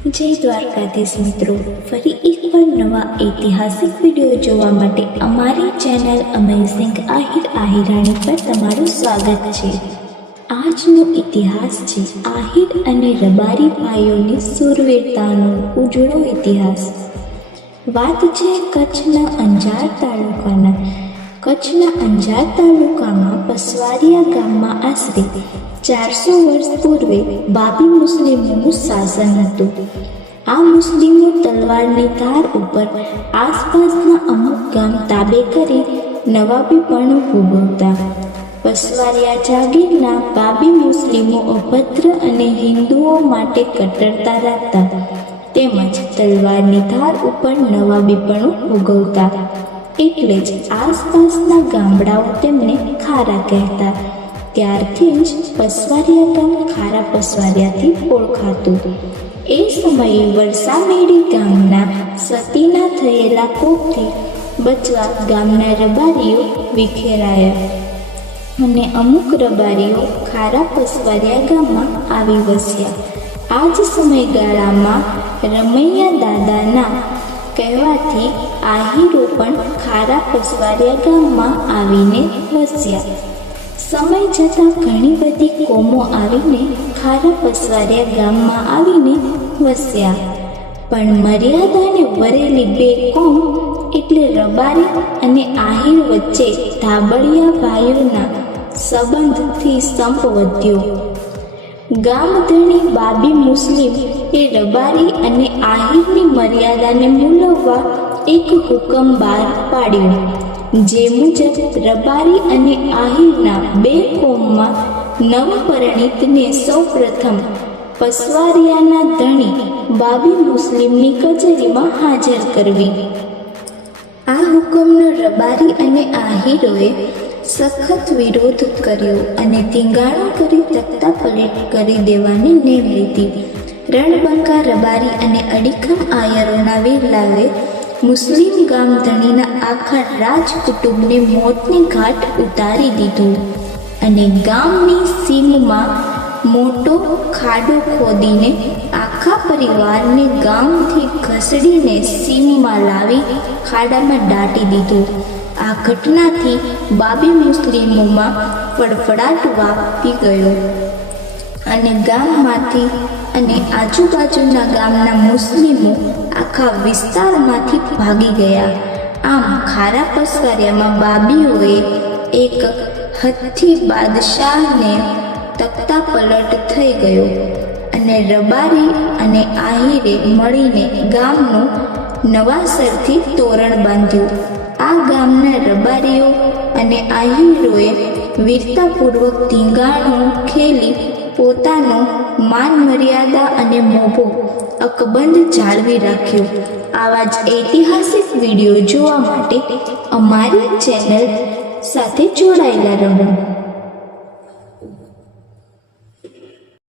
જય દ્વારકાધીશ મિત્રો, ફરી એકવાર નવા ઐતિહાસિક વિડીયો જોવા માટે અમારી ચેનલ અમેઝિંગ આહિરાણી પર તમારું સ્વાગત છે. આજનો ઇતિહાસ છે આહિર અને રબારી ભાઈઓની શૂરવીરતાનો ઉજળો ઇતિહાસ. વાત છે કચ્છના અંજાર તાલુકામાં પસવારિયા ગામમાં આશરે 400 વર્ષ પૂર્વે બાબી મુસ્લિમોનું શાસન હતું. આ મુસ્લિમો તલવારની ધાર ઉપર આસપાસના અમુક ગામ તાબે કરી નવાબીપણું ભોગવતા. પસવારિયા જાગીરના બાબી મુસ્લિમો અભદ્ર અને હિન્દુઓ માટે કટ્ટરતા રાખતા તેમજ તલવારની ધાર ઉપર નવાબીપણું ભોગવતા. એટલે જ આસપાસના ગામડાઓ તેમને ખારા કહેતા. ત્યારથી જ પસવારિયા ગામ ખારા પસવારિયાથી ઓળખાતું. એ સમયે વરસામેડી ગામના સતીના થયેલા કોપથી બચવા ગામના રબારીઓ વિખેરાયા અને અમુક રબારીઓ ખારા પસવારિયા ગામમાં આવી વસ્યા. આ જ સમયગાળામાં રમૈયા દાદાના કહેવાથી આહીરો પણ ખારા પસવારિયા ગામમાં આવીને વસ્યા. સમય જતાં ઘણી બધી કોમો આવીને ખારા પસવારિયા ગામમાં આવીને વસ્યા. પણ મર્યાદાને વરેલી બે કોમ એટલે રબારી અને આહીર વચ્ચે ધાબળિયા ભાઈઓના સંબંધથી સંપ વધ્યો. ગામધણી બાબી મુસ્લિમ એ રબારી અને આહીરની મર્યાદાને મૂલવવા એક હુકમ બહાર પાડ્યો, જે મુજબ રબારી અને આહીરના બે કોમમાં નવપરિણીતને સૌપ્રથમ પસવારિયાના ધણી બાબી મુસ્લિમની કચેરીમાં હાજર કરવી. આ હુકમનો રબારી અને આહીરોએ સખત વિરોધ કર્યો અને ધીંગાણું કરી તખ્તા પલટ કરી દેવાની નેમ લીધી. રણબંકા રબારી અને અડીખમ આયરોના વીરલાવે મુસ્લિમ ગામધણીના આખા રાજકુટુંબને મોતની ઘાટ ઉતારી દીધું અને ગામની સીમમાં મોટો ખાડો ખોદીને આખા પરિવારને ગામથી ઘસડીને સીમમાં લાવી ખાડામાં દાટી દીધું. આ ઘટનાથી બાબી મુસ્લિમોમાં ફડફડાટ વ્યાપી ગયો અને ગામમાંથી અને આજુબાજુના ગામના મુસ્લિમો આખા વિસ્તારમાંથી ભાગી ગયા. આમ ખારા પસવારિયામાં બાબીઓએ એક હથ્થી બાદશાહને તખ્તા પલટ થઈ ગયો અને રબારી અને આહીરે મળીને ગામનું નવાસરથી તોરણ બાંધ્યું. આ ગામના રબારીઓ અને આહીરોએ વીરતાપૂર્વક ધીંગાણું ખેલી પોતાનો માન મર્યાદા અને મોભો અકબંધ જાળવી રાખ્યો. આવા જ ઐતિહાસિક વિડીયો જોવા માટે અમારી ચેનલ સાથે જોડાયેલા રહો.